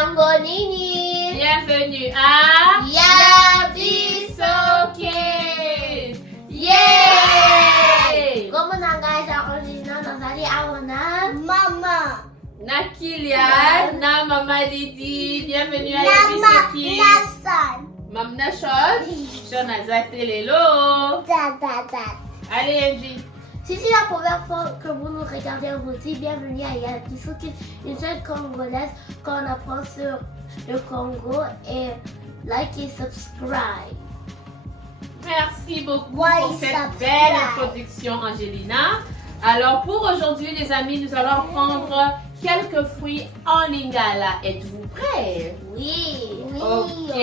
Yango Nini. Bienvenue à Yabisoke. Yay! Como nangai sa Angelina nazali awana. Mama. Na Kilian, na Mama Lydie, bienvenue à Yabisoke. Nasan. Mam Nashon, Shona Zatelelo. Allez, Angie. Si c'est la première fois que vous nous regardez, on vous dit bienvenue à Yabisoke, une chaîne congolaise qu'on apprend sur le Congo et like et subscribe. Merci beaucoup Ouais, pour cette subscribe. belle introduction, Angelina. Alors, pour aujourd'hui, les amis, nous allons prendre quelques fruits en lingala. Êtes-vous prêts? Oui. Ok.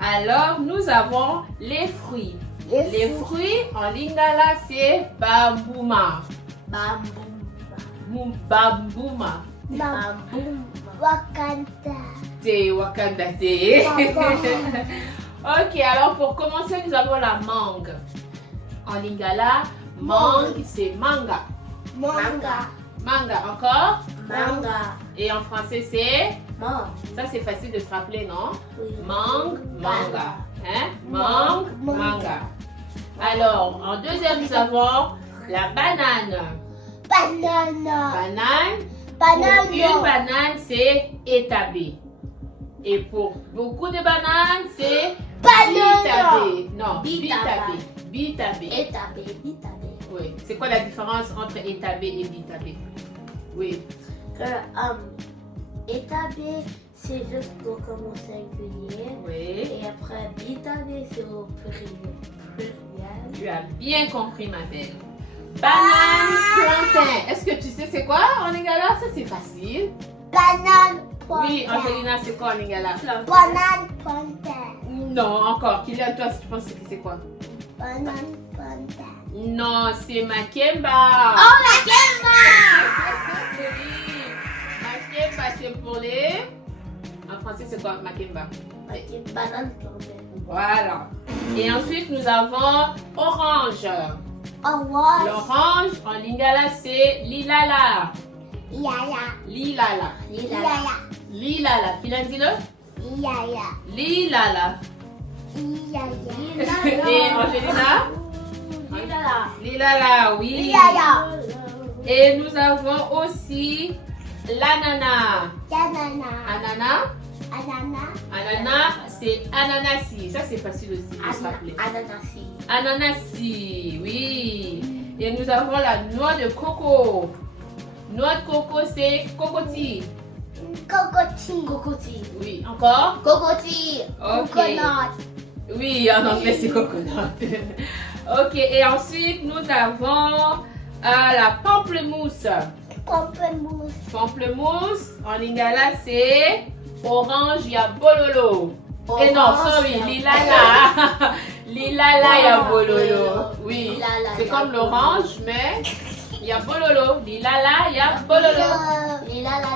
Alors, nous avons les fruits. Les fruits en lingala, c'est bambouma. Bambouma. Wakanda. Te Wakanda te. Ok, alors pour commencer, nous avons la mangue. En lingala, mangue, c'est manga. Manga. Manga, encore. Manga. Et en français, c'est... Manga. Ça, c'est facile de se rappeler, non? Oui. Mangue, manga. Hein? Mangue, manga. Alors, en deuxième, nous avons la banane. Banana. Banane. Banana. Pour une banane, c'est étabé. Et pour beaucoup de bananes, c'est Banana. bitabé. Non, Bitabé. bitabé. Étabé. Oui. C'est quoi la différence entre étabé et bitabé? Oui. Que étabé, c'est juste pour comme au singulier. Oui. Et après, bitabé, c'est au pluriel. Tu as bien compris, ma belle. Banane, plantain. Est-ce que tu sais c'est quoi en lingala? Ça, c'est facile. Banane. Oui, Angelina, c'est quoi en lingala? Banane. Plantain. Non, encore. Kylian, toi, tu penses que c'est quoi? Banane. Plantain. Non, c'est makemba. Oh, la Kemba! Oui. Makemba, c'est pour les... En français, c'est quoi makemba? Banane. Plantain. Voilà. Et ensuite, nous avons orange. Orange. L'orange, en lingala, c'est lilala. Yaya. Lilala. Yaya. Lilala. Kylian, dis-le. Yaya. Lilala. Yaya. Et Angelina? Lilala. Lilala, oui. Yaya. Et nous avons aussi l'ananas. Banana. Ananas. Ananas. Ananas, c'est ananasi. Ça, c'est facile aussi de se rappeler. Ananasi. Ananasi, oui. Et nous avons la noix de coco. Noix de coco, c'est cocoti. Cocoti. Cocoti. Oui, encore? Cocoti. Ok. Coconut. Oui, en anglais, c'est coconut. Ok, et ensuite, nous avons la pamplemousse. Pamplemousse. Pamplemousse, en lingala, c'est orange, il y a bololo. Et non, Orange, sorry, il y a lilala. Lilala, il y a bololo. Oui, Lilala, c'est il y a comme bololo. l'orange, mais il y a bololo. Lilala, il y a bololo. Lilala.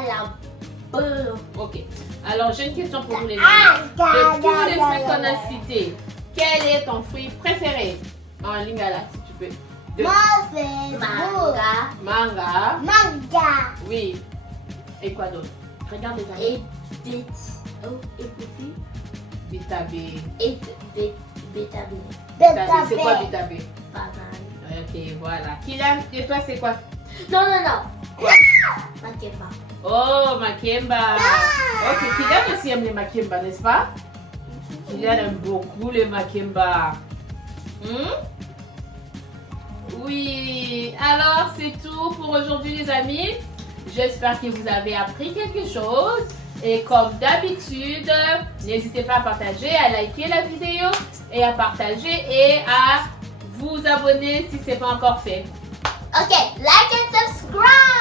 Bololo. Ok, alors j'ai une question pour vous les Ah, amis. De tous les fruits qu'on a cités, quel est ton fruit préféré en lingala, si tu peux? Manga. Manga. Manga. Oui. Et quoi d'autre? Regarde les amis. Et bête. Oh, et petit. Bitabé. Et bétabé. Bitabé, c'est quoi bitabé? Banane. Ok, voilà. Kylian, et toi, c'est quoi? Non. Quoi? Makemba. Oh, makemba. Ok, Kylian aussi aime les makemba, n'est-ce pas? Kylian aime beaucoup les makemba. Oui, alors c'est tout pour aujourd'hui les amis. J'espère que vous avez appris quelque chose. Et comme d'habitude, n'hésitez pas à partager, à liker la vidéo et à partager et à vous abonner si ce n'est pas encore fait. Ok, like and subscribe.